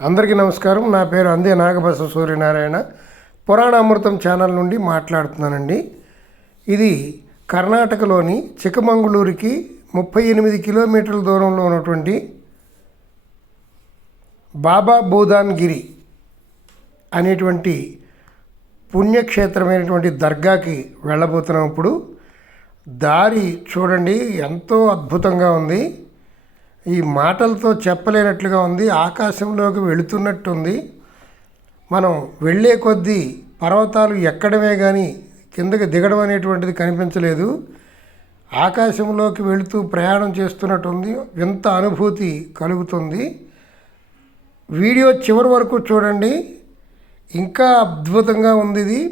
అందరికీ నమస్కారం. నా పేరు అందే నాగబస సూర్యనారాయణ. పురాణ అమృతం ఛానల్ నుండి మాట్లాడుతున్నానండి. ఇది కర్ణాటకలోని చిక్కమంగళూరుకి 38 కిలోమీటర్ల దూరంలో ఉన్నటువంటి బాబా భూదాన్ గిరి అనేటువంటి పుణ్యక్షేత్రమైనటువంటి దర్గాకి వెళ్ళబోతున్నప్పుడు దారి చూడండి, ఎంతో అద్భుతంగా ఉంది. ఈ మాటలతో చెప్పలేనట్లుగా ఉంది. ఆకాశంలోకి వెళుతున్నట్టుంది. మనం వెళ్ళే కొద్దీ పర్వతాలు ఎక్కడమే కానీ కిందకి దిగడం అనేటువంటిది కనిపించలేదు. ఆకాశంలోకి వెళుతూ ప్రయాణం చేస్తున్నట్టుంది. వింత అనుభూతి కలుగుతుంది. వీడియో చివరి వరకు చూడండి, ఇంకా అద్భుతంగా ఉంది ఇది.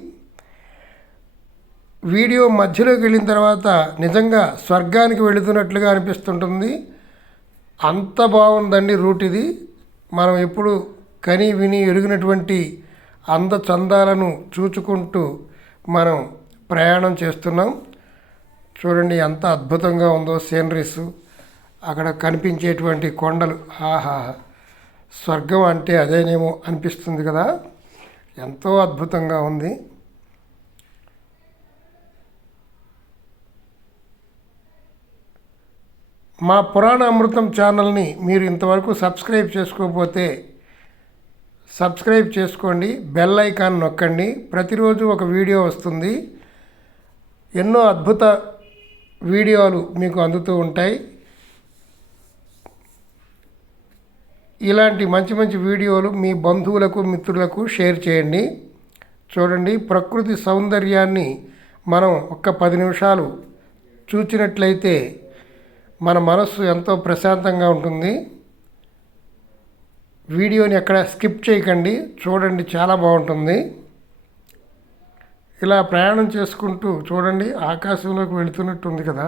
వీడియో మధ్యలోకి వెళ్ళిన తర్వాత నిజంగా స్వర్గానికి వెళుతున్నట్లుగా అనిపిస్తుంటుంది. అంత బాగుందండి రూట్ ఇది. మనం ఎప్పుడు కని విని ఎరిగినటువంటి అందచందాలను చూచుకుంటూ మనం ప్రయాణం చేస్తున్నాం. చూడండి ఎంత అద్భుతంగా ఉందో సీనరీస్, అక్కడ కనిపించేటువంటి కొండలు. ఆహా, స్వర్గం అంటే అదేనేమో అనిపిస్తుంది కదా. ఎంతో అద్భుతంగా ఉంది. మా పురాణ అమృతం ఛానల్ని మీరు ఇంతవరకు సబ్స్క్రైబ్ చేసుకోకపోతే సబ్స్క్రైబ్ చేసుకోండి, బెల్ ఐకాన్ నొక్కండి. ప్రతిరోజు ఒక వీడియో వస్తుంది. ఎన్నో అద్భుత వీడియోలు మీకు అందుతూ ఉంటాయి. ఇలాంటి మంచి మంచి వీడియోలు మీ బంధువులకు మిత్రులకు షేర్ చేయండి. చూడండి, ప్రకృతి సౌందర్యాన్ని మనం ఒక్క 10 నిమిషాలు చూచినట్లయితే మన మనస్సు ఎంతో ప్రశాంతంగా ఉంటుంది. వీడియోని ఎక్కడ స్కిప్ చేయకండి, చూడండి, చాలా బాగుంటుంది. ఇలా ప్రయాణం చేసుకుంటూ చూడండి, ఆకాశంలోకి వెళుతున్నట్టుంది కదా.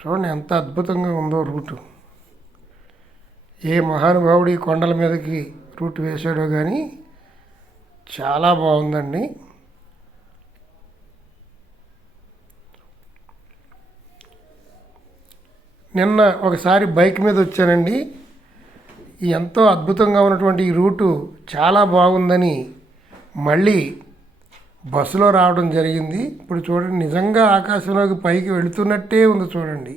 చూడండి ఎంత అద్భుతంగా ఉందో రూటు. ఏ మహానుభావుడు ఈ కొండల మీదకి రూట్ వేసాడో కానీ చాలా బాగుందండి. నిన్న ఒకసారి బైక్ మీద వచ్చానండి. ఎంతో అద్భుతంగా ఉన్నటువంటి ఈ రూటు చాలా బాగుందని మళ్ళీ బస్సులో రావడం జరిగింది. ఇప్పుడు చూడండి, నిజంగా ఆకాశంలోకి పైకి వెళుతున్నట్టే ఉంది. చూడండి,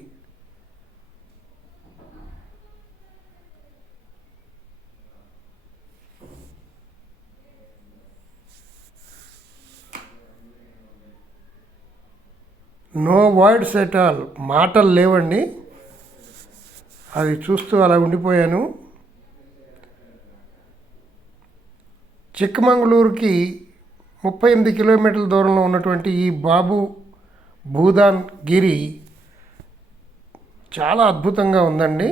నో వర్డ్స్ ఎట్ ఆల్, మాటలు లేవండి. అది చూస్తూ అలా ఉండిపోయాను. చిక్కమంగళూరుకి 38 కిలోమీటర్ల దూరంలో ఉన్నటువంటి ఈ బాబు భూదాన్ గిరి చాలా అద్భుతంగా ఉందండి.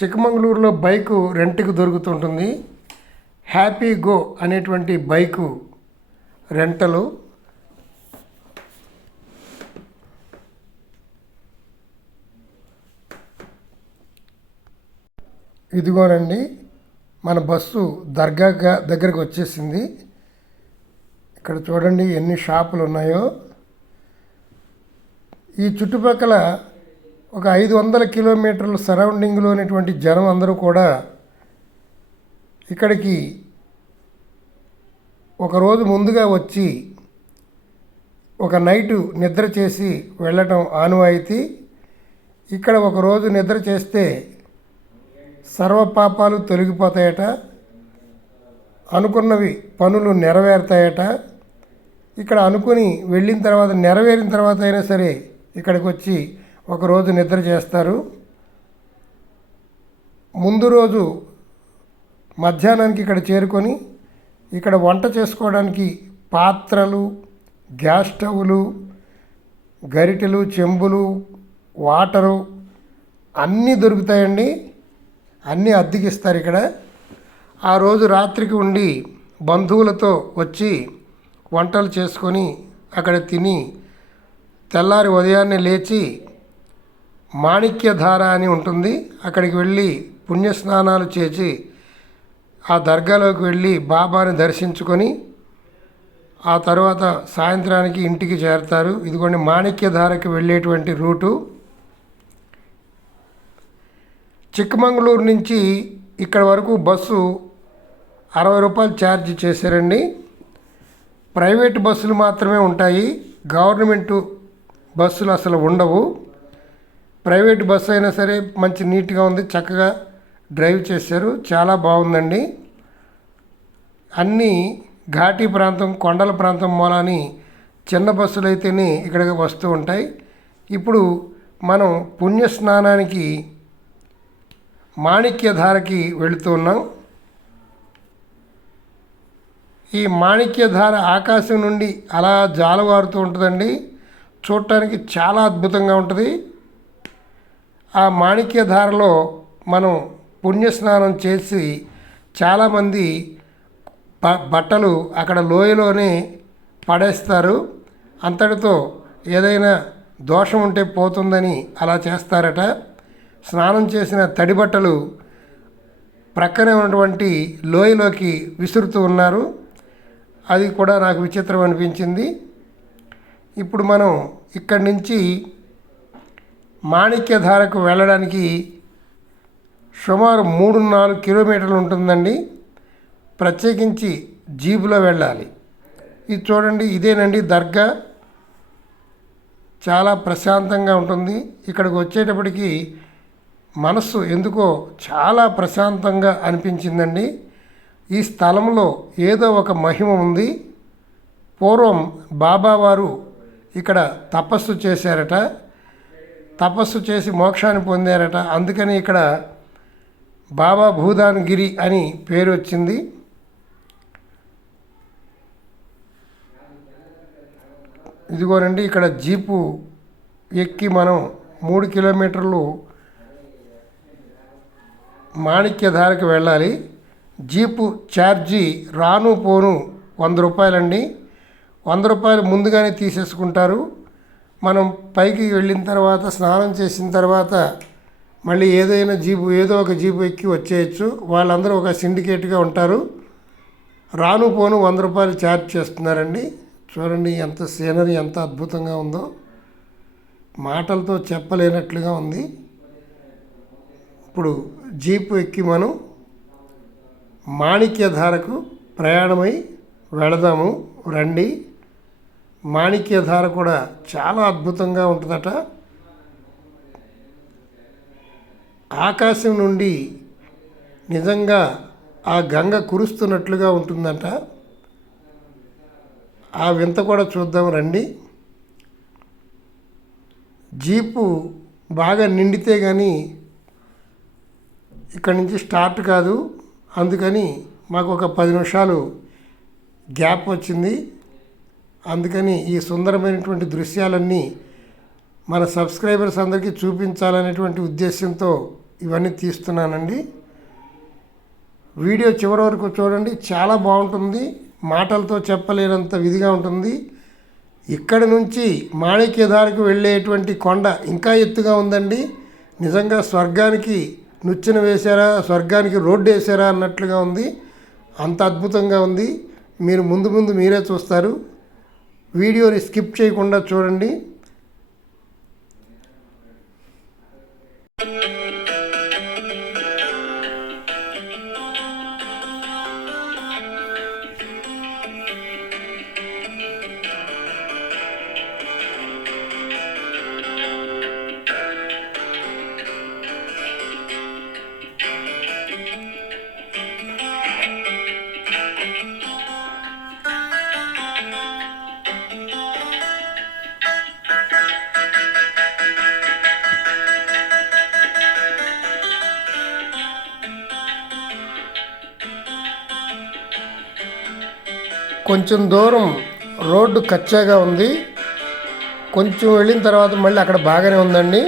చిక్కమంగళూరులో బైకు రెంట్కి దొరుకుతుంటుంది. హ్యాపీ గో అనేటువంటి బైకు రెంటలు. ఇదిగోనండి, మన బస్సు దర్గా దగ్గరకు వచ్చేసింది. ఇక్కడ చూడండి ఎన్ని షాపులు ఉన్నాయో. ఈ చుట్టుపక్కల ఒక 500 కిలోమీటర్ల సరౌండింగ్లో ఉన్నటువంటి జనం అందరూ కూడా ఇక్కడికి ఒకరోజు ముందుగా వచ్చి ఒక నైటు నిద్ర చేసి వెళ్ళటం ఆనవాయితీ. ఇక్కడ ఒకరోజు నిద్ర చేస్తే సర్వపాపాలు తొలగిపోతాయట, అనుకున్నవి పనులు నెరవేరుతాయట. ఇక్కడ అనుకుని వెళ్ళిన తర్వాత, నెరవేరిన తర్వాత అయినా సరే ఇక్కడికి వచ్చి ఒకరోజు నిద్ర చేస్తారు. ముందు రోజు మధ్యాహ్నానికి ఇక్కడ చేరుకొని ఇక్కడ వంట చేసుకోవడానికి పాత్రలు, గ్యాస్ స్టవ్లు, గరిటెలు, చెంబులు, వాటరు అన్నీ దొరుకుతాయండి. అన్నీ అద్దెకిస్తారు ఇక్కడ. ఆ రోజు రాత్రికి ఉండి బంధువులతో వచ్చి వంటలు చేసుకొని అక్కడ తిని తెల్లారి ఉదయాన్నే లేచి మాణిక్యధార అని ఉంటుంది, అక్కడికి వెళ్ళి పుణ్యస్నానాలు చేసి ఆ దర్గాలోకి వెళ్ళి బాబాని దర్శించుకొని ఆ తర్వాత సాయంత్రానికి ఇంటికి చేరతారు. ఇదిగోండి మాణిక్యధారకి వెళ్ళేటువంటి రూటు. చిక్కమంగళూరు నుంచి ఇక్కడ వరకు బస్సు 60 రూపాయలు ఛార్జ్ చేశారండి. ప్రైవేట్ బస్సులు మాత్రమే ఉంటాయి, గవర్నమెంటు బస్సులు అసలు ఉండవు. ప్రైవేట్ బస్సు అయినా సరే మంచి నీట్గా ఉంది, చక్కగా డ్రైవ్ చేశారు, చాలా బాగుందండి. అన్నీ ఘాటీ ప్రాంతం, కొండల ప్రాంతం మూలాని చిన్న బస్సులు అయితేనే ఇక్కడికి వస్తూ ఉంటాయి. ఇప్పుడు మనం పుణ్యస్నానానికి మాణిక్యధారకి వెళుతూ ఉన్నాం. ఈ మాణిక్యధార ఆకాశం నుండి అలా జాలువారుతూ ఉంటుందండి, చూడటానికి చాలా అద్భుతంగా ఉంటుంది. ఆ మాణిక్యధారలో మనం పుణ్యస్నానం చేసి చాలామంది బట్టలు అక్కడ లోయలోనే పడేస్తారు. అంతటితో ఏదైనా దోషం ఉంటే పోతుందని అలా చేస్తారట. స్నానం చేసిన తడి బట్టలు ప్రక్కనే ఉన్నటువంటి లోయలోకి విసురుతూ ఉన్నారు. అది కూడా నాకు విచిత్రం అనిపించింది. ఇప్పుడు మనం ఇక్కడి నుంచి మాణిక్యధారకు వెళ్ళడానికి సుమారు 3-4 కిలోమీటర్లు ఉంటుందండి. ప్రత్యేకించి జీపులో వెళ్ళాలి. ఇది చూడండి, ఇదేనండి దర్గా. చాలా ప్రశాంతంగా ఉంటుంది. ఇక్కడికి వచ్చేటప్పటికి మనస్సు ఎందుకో చాలా ప్రశాంతంగా అనిపించిందండి. ఈ స్థలంలో ఏదో ఒక మహిమ ఉంది. పూర్వం బాబావారు ఇక్కడ తపస్సు చేశారట, తపస్సు చేసి మోక్షాన్ని పొందారట. అందుకని ఇక్కడ బాబా భూదాన్ గిరి అని పేరు వచ్చింది. ఇదిగోనండి, ఇక్కడ జీపు ఎక్కి మనం 3 కిలోమీటర్లు మాణిక్యధారకు వెళ్ళాలి. జీపు ఛార్జీ రాను పోను 100 రూపాయలండి. 100 రూపాయలు ముందుగానే తీసేసుకుంటారు. మనం పైకి వెళ్ళిన తర్వాత, స్నానం చేసిన తర్వాత మళ్ళీ ఏదో ఒక జీపు ఎక్కి వచ్చేయచ్చు. వాళ్ళందరూ ఒక సిండికేట్గా ఉంటారు. రాను పోను 100 రూపాయలు ఛార్జ్ చేస్తున్నారండి. చూడండి ఎంత సీనరీ, ఎంత అద్భుతంగా ఉందో, మాటలతో చెప్పలేనట్లుగా ఉంది. ఇప్పుడు జీపు ఎక్కి మనం మాణిక్యధారకు ప్రయాణమై వెళదాము రండి. మాణిక్యధార కూడా చాలా అద్భుతంగా ఉంటుందట. ఆకాశం నుండి నిజంగా ఆ గంగ కురుస్తున్నట్లుగా ఉంటుందట. ఆ వింత కూడా చూద్దాం రండి. జీపు బాగా నిండితే కానీ ఇక్కడి నుంచి స్టార్ట్ కాదు. అందుకని మాకు ఒక 10 నిమిషాలు గ్యాప్ వచ్చింది. అందుకని ఈ సుందరమైనటువంటి దృశ్యాలన్నీ మన సబ్స్క్రైబర్స్ అందరికీ చూపించాలనేటువంటి ఉద్దేశంతో ఇవన్నీ తీస్తున్నానండి. వీడియో చివరి వరకు చూడండి, చాలా బాగుంటుంది. మాటలతో చెప్పలేనంత విధిగా ఉంటుంది. ఇక్కడ నుంచి మాణిక్యధారకు వెళ్ళేటువంటి కొండ ఇంకా ఎత్తుగా ఉందండి. నిజంగా స్వర్గానికి నుచ్చెన వేశారా, స్వర్గానికి రోడ్డు వేశారా అన్నట్లుగా ఉంది. అంత అద్భుతంగా ఉంది. మీరు ముందు మీరే చూస్తారు. వీడియోని స్కిప్ చేయకుండా చూడండి. కొంచెం దూరం రోడ్డు కచ్చాగా ఉంది. కొంచెం వెళ్ళిన తర్వాత మళ్ళీ అక్కడ బాగానే ఉందండి.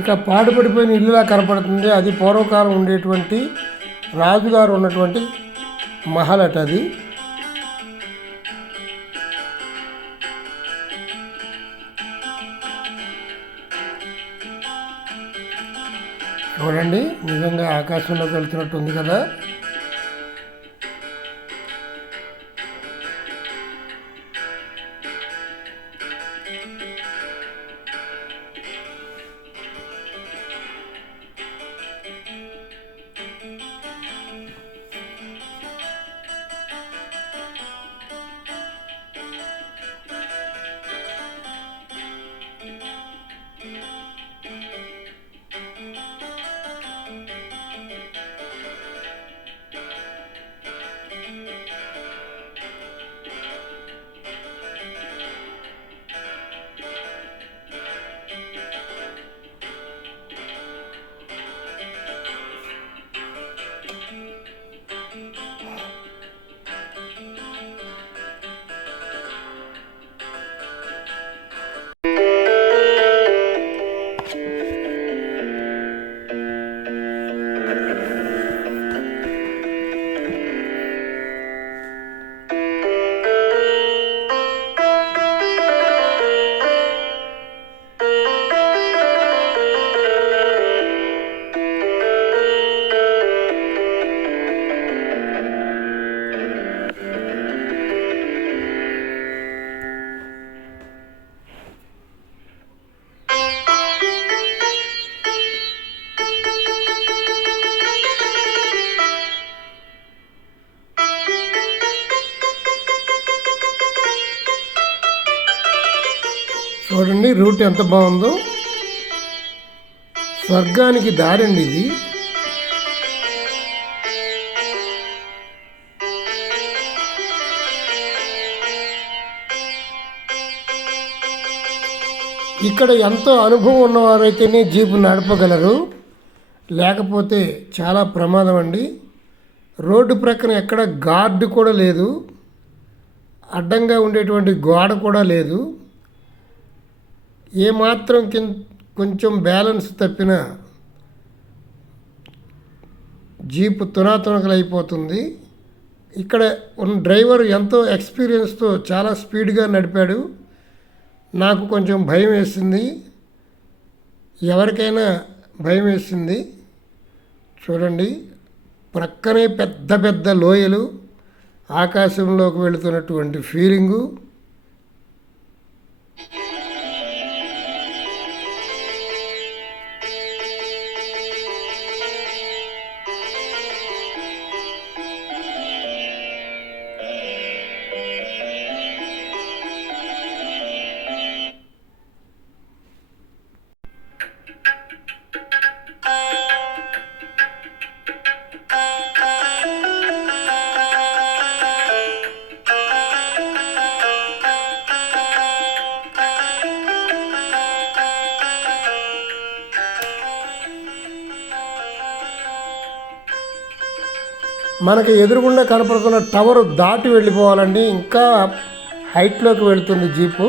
ఇక పాడుపడిపోయిన ఇల్లులా కనపడుతుంది. అది పూర్వకాలం ఉండేటువంటి రాజుగారు ఉన్నటువంటి మహల్ అట అది. చూడండి, నిజంగా ఆకాశంలోకి వెళ్తున్నట్టు ఉంది కదా. చూడండి రూట్ ఎంత బాగుందో. స్వర్గానికి దారండి ఇది. ఇక్కడ ఎంతో అనుభవం ఉన్నవారైతేనే జీపు నడపగలరు, లేకపోతే చాలా ప్రమాదం అండి. రోడ్డు ప్రక్కన ఎక్కడ గార్డు కూడా లేదు, అడ్డంగా ఉండేటువంటి గోడ కూడా లేదు. ఏమాత్రం కొంచెం బ్యాలెన్స్ తప్పిన జీపు తునాతునకలైపోతుంది. ఇక్కడ ఉన్న డ్రైవర్ ఎంతో ఎక్స్పీరియన్స్తో చాలా స్పీడ్గా నడిపాడు. నాకు కొంచెం భయం వేసింది, ఎవరికైనా భయం వేసింది. చూడండి, ప్రక్కనే పెద్ద పెద్ద లోయలు, ఆకాశంలోకి వెళుతున్నటువంటి ఫీలింగు. మనకి ఎదురుగుండా కనపడుతున్న టవర్ దాటి వెళ్ళిపోవాలండి. ఇంకా హైట్లోకి వెళుతుంది జీపు.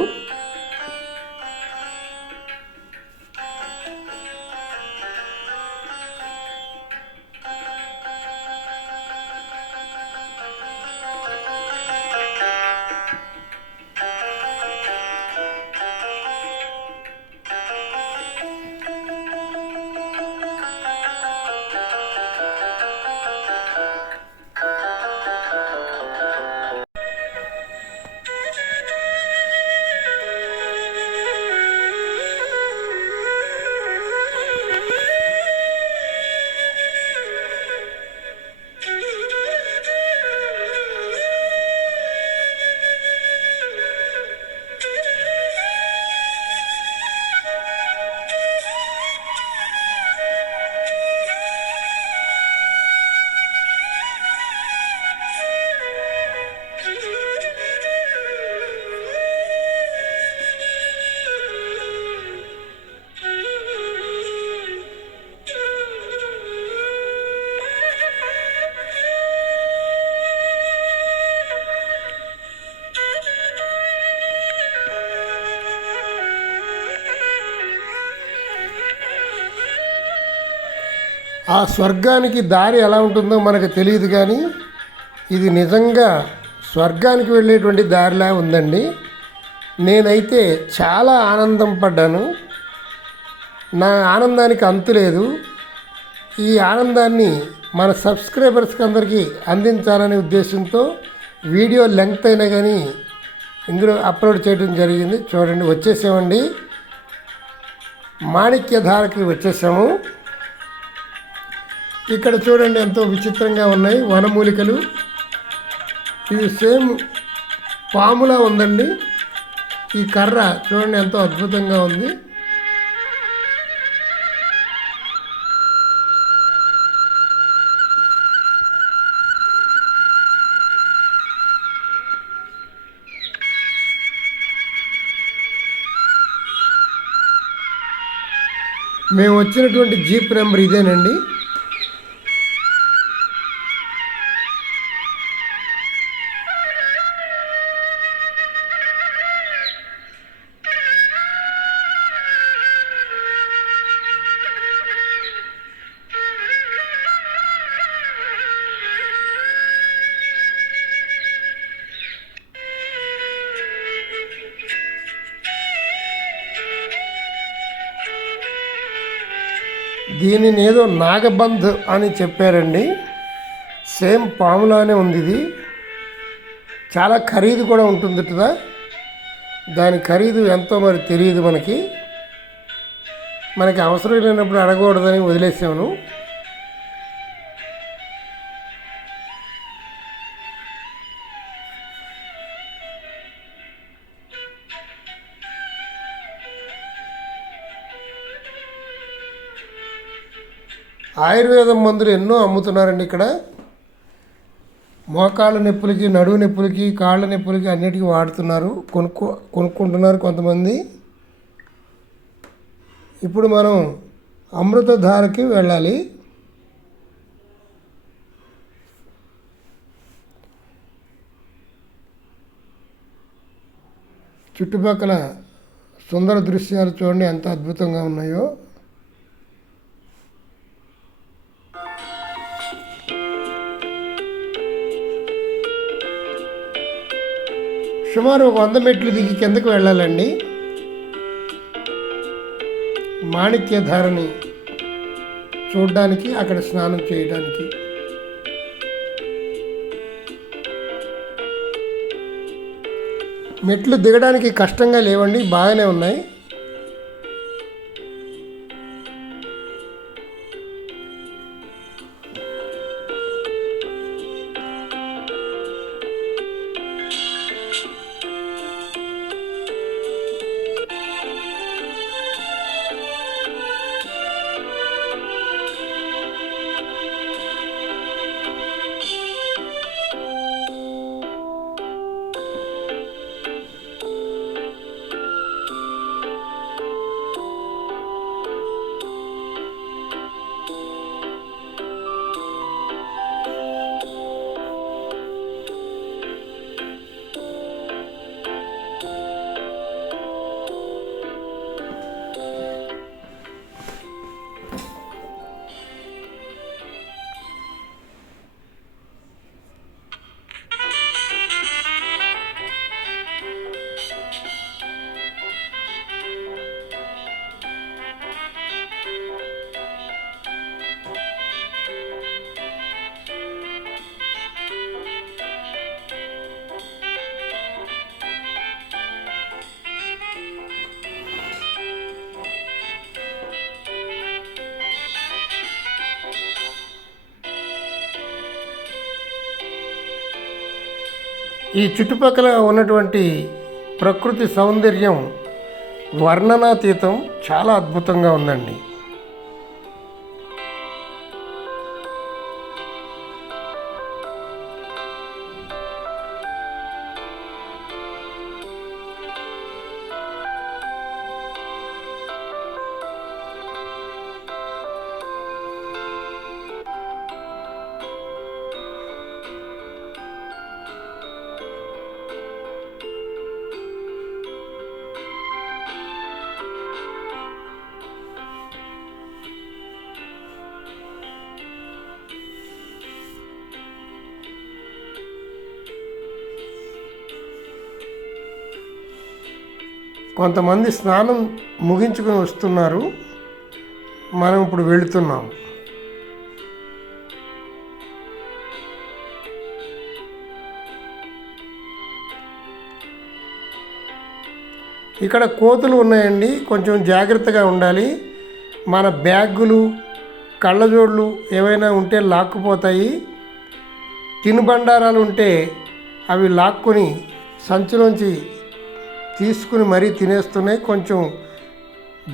ఆ స్వర్గానికి దారి ఎలా ఉంటుందో మనకు తెలియదు, కానీ ఇది నిజంగా స్వర్గానికి వెళ్ళేటువంటి దారిలా ఉందండి. నేనైతే చాలా ఆనందం పడ్డాను. నా ఆనందానికి అంతు లేదు. ఈ ఆనందాన్ని మన సబ్స్క్రైబర్స్కి అందరికీ అందించాలనే ఉద్దేశంతో వీడియో లెంగ్త్ అయినా కానీ ఇందులో అప్లోడ్ చేయడం జరిగింది. చూడండి, వచ్చేసామండి, మాణిక్యధారకి వచ్చేసాము. ఇక్కడ చూడండి ఎంతో విచిత్రంగా ఉన్నాయి వనమూలికలు. ఇది సేమ్ పాములా ఉందండి. ఈ కర్ర చూడండి ఎంతో అద్భుతంగా ఉంది. మేము వచ్చినటువంటి జీప్ నెంబర్ ఇదేనండి. దీనిని ఏదో నాగబంధ్ అని చెప్పారండి. సేమ్ పాములానే ఉంది. ఇది చాలా ఖరీదు కూడా ఉంటుంది కదా. దాని ఖరీదు ఎంతో మరి తెలియదు మనకి అవసరం లేనప్పుడు అడగకూడదని వదిలేసాను. ఆయుర్వేదం మందులు ఎన్నో అమ్ముతున్నారండి ఇక్కడ. మోకాళ్ళ నొప్పులకి, నడువు నొప్పులకి, కాళ్ళ నొప్పులకి అన్నిటికీ వాడుతున్నారు, కొనుక్కుంటున్నారు కొంతమంది. ఇప్పుడు మనం అమృతధారకి వెళ్ళాలి. చుట్టుపక్కల సుందర దృశ్యాలు చూడండి ఎంత అద్భుతంగా ఉన్నాయో. సుమారు 100 మెట్లు దిగి కిందకు వెళ్ళాలండి మాణిక్యధారని చూడడానికి, అక్కడ స్నానం చేయడానికి. మెట్లు దిగడానికి కష్టంగా లేవండి, బాగానే ఉన్నాయి. ఈ చుట్టుపక్కల ఉన్నటువంటి ప్రకృతి సౌందర్యం వర్ణనాతీతం, చాలా అద్భుతంగా ఉందండి. కొంతమంది స్నానం ముగించుకొని వస్తున్నారు. మనం ఇప్పుడు వెళుతున్నాం. ఇక్కడ కోతులు ఉన్నాయండి, కొంచెం జాగ్రత్తగా ఉండాలి. మన బ్యాగులు, కళ్ళజోళ్ళు ఏవైనా ఉంటే లాక్కుపోతాయి. తినుబండారాలు ఉంటే అవి లాక్కొని సంచిలోంచి తీసుకుని మరీ తినేస్తున్నాయి. కొంచెం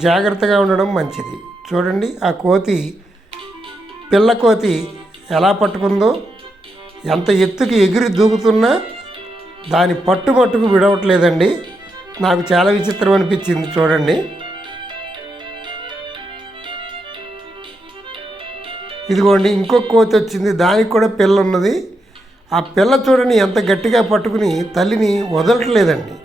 జాగ్రత్తగా ఉండడం మంచిది. చూడండి, ఆ కోతి, పిల్ల కోతి ఎలా పట్టుకుందో. ఎంత ఎత్తుకి ఎగిరి దూకుతున్నా దాని పట్టుమట్టుకు విడవట్లేదండి. నాకు చాలా విచిత్రం అనిపించింది. చూడండి, ఇదిగోండి ఇంకొక కోతి వచ్చింది, దానికి కూడా పిల్ల ఉన్నది. ఆ పిల్ల చూడండి ఎంత గట్టిగా పట్టుకుని తల్లిని వదలట్లేదండి.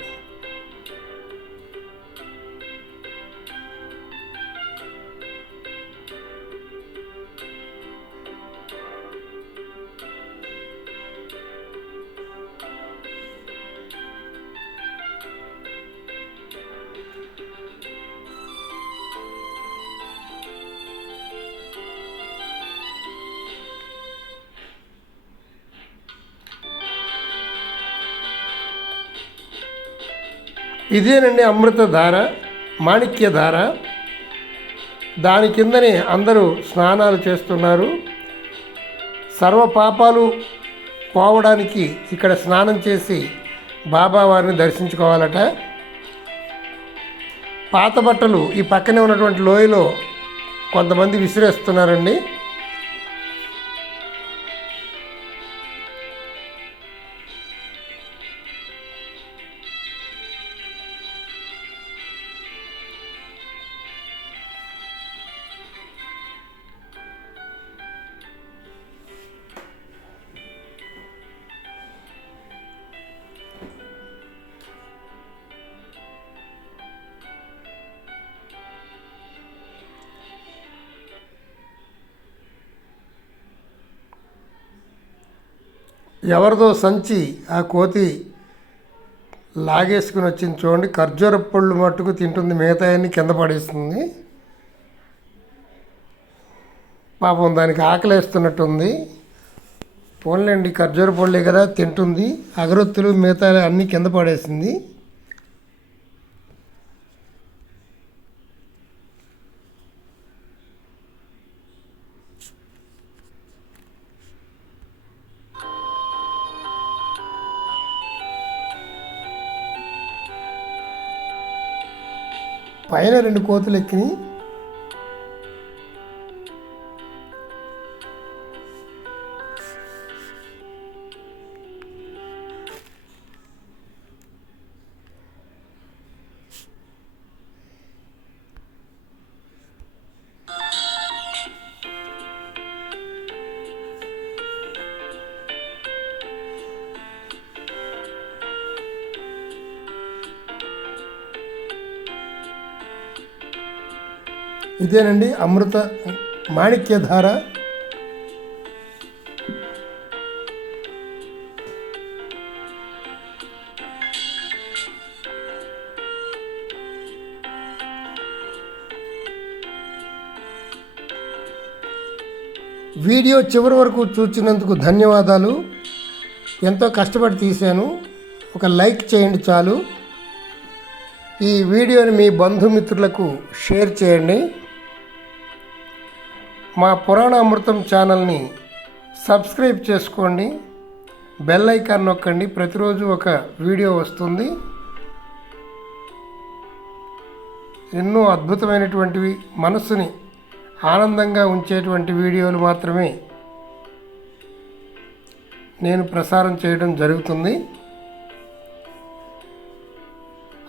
ఇదేనండి అమృతధార, మాణిక్యధార. దాని కిందనే అందరూ స్నానాలు చేస్తున్నారు. సర్వ పాపాలు పోవడానికి ఇక్కడ స్నానం చేసి బాబావారిని దర్శించుకోవాలట. పాత బట్టలు ఈ పక్కనే ఉన్నటువంటి లోయలో కొంతమంది విసిరేస్తున్నారండి. ఎవరిదో సంచి ఆ కోతి లాగేసుకుని వచ్చింది. చూడండి, ఖర్జూర పళ్ళు మట్టుకు తింటుంది, మిగతాయన్ని కింద పడేస్తుంది. పాపం దానికి ఆకలేస్తున్నట్టుంది. పోన్లేండి, ఖర్జూర పళ్ళే కదా తింటుంది. అగరొత్తులు మిగతా అన్నీ కింద పడేసింది. పైన 2 కోతులు ఎక్కినాయి. ఇదేనండి అమృత మాణిక్యధార. వీడియో చివరి వరకు చూసినందుకు ధన్యవాదాలు. ఎంతో కష్టపడి తీశాను. ఒక లైక్ చేయండి చాలు. ఈ వీడియోని మీ బంధుమిత్రులకు షేర్ చేయండి. మా పురాణ అమృతం ఛానల్ని సబ్స్క్రైబ్ చేసుకోండి. బెల్ ఐకాన్ నొక్కండి. ప్రతిరోజు ఒక వీడియో వస్తుంది. ఎన్నో అద్భుతమైనటువంటివి, మనస్సుని ఆనందంగా ఉంచేటువంటి వీడియోలు మాత్రమే నేను ప్రసారం చేయడం జరుగుతుంది.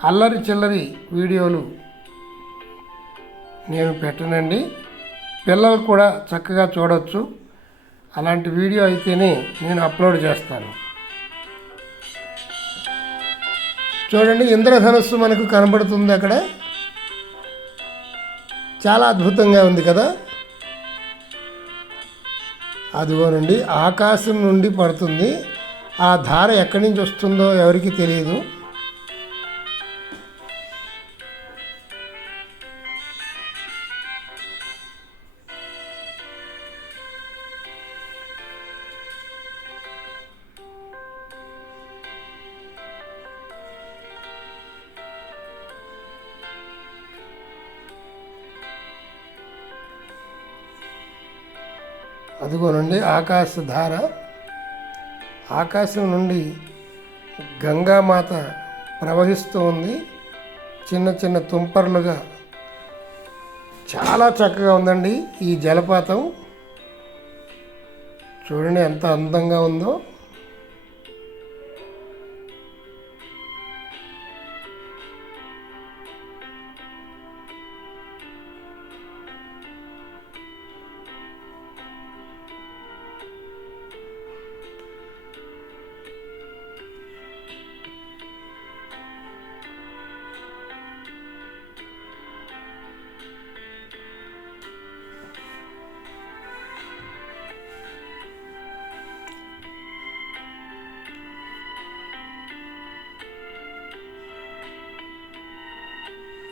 అల్లరి చిల్లరి వీడియోలు నేను పెట్టనండి. పిల్లలు కూడా చక్కగా చూడవచ్చు. అలాంటి వీడియో అయితేనే నేను అప్లోడ్ చేస్తాను. చూడండి, ఇంద్రధనుస్సు మనకు కనబడుతుంది అక్కడ. చాలా అద్భుతంగా ఉంది కదా. అదిగోనండి, ఆకాశం నుండి పడుతుంది. ఆ ధార ఎక్కడి నుంచి వస్తుందో ఎవరికి తెలియదు. అదిగోనండి ఆకాశధార. ఆకాశం నుండి గంగామాత ప్రవహిస్తూ ఉంది చిన్న చిన్న తుంపర్లుగా. చాలా చక్కగా ఉందండి ఈ జలపాతం. చూడండి ఎంత అందంగా ఉందో.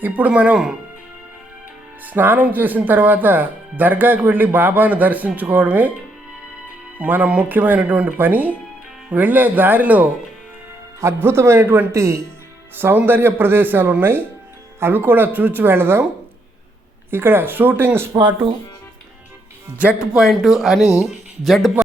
ఇప్పుడు మనం స్నానం చేసిన తర్వాత దర్గాకి వెళ్ళి బాబాను దర్శించుకోవడమే మన ముఖ్యమైనటువంటి పని. వెళ్ళే దారిలో అద్భుతమైనటువంటి సౌందర్య ప్రదేశాలు ఉన్నాయి, అవి కూడా చూచి వెళదాం. ఇక్కడ షూటింగ్ స్పాటు, జెట్ పాయింట్ అని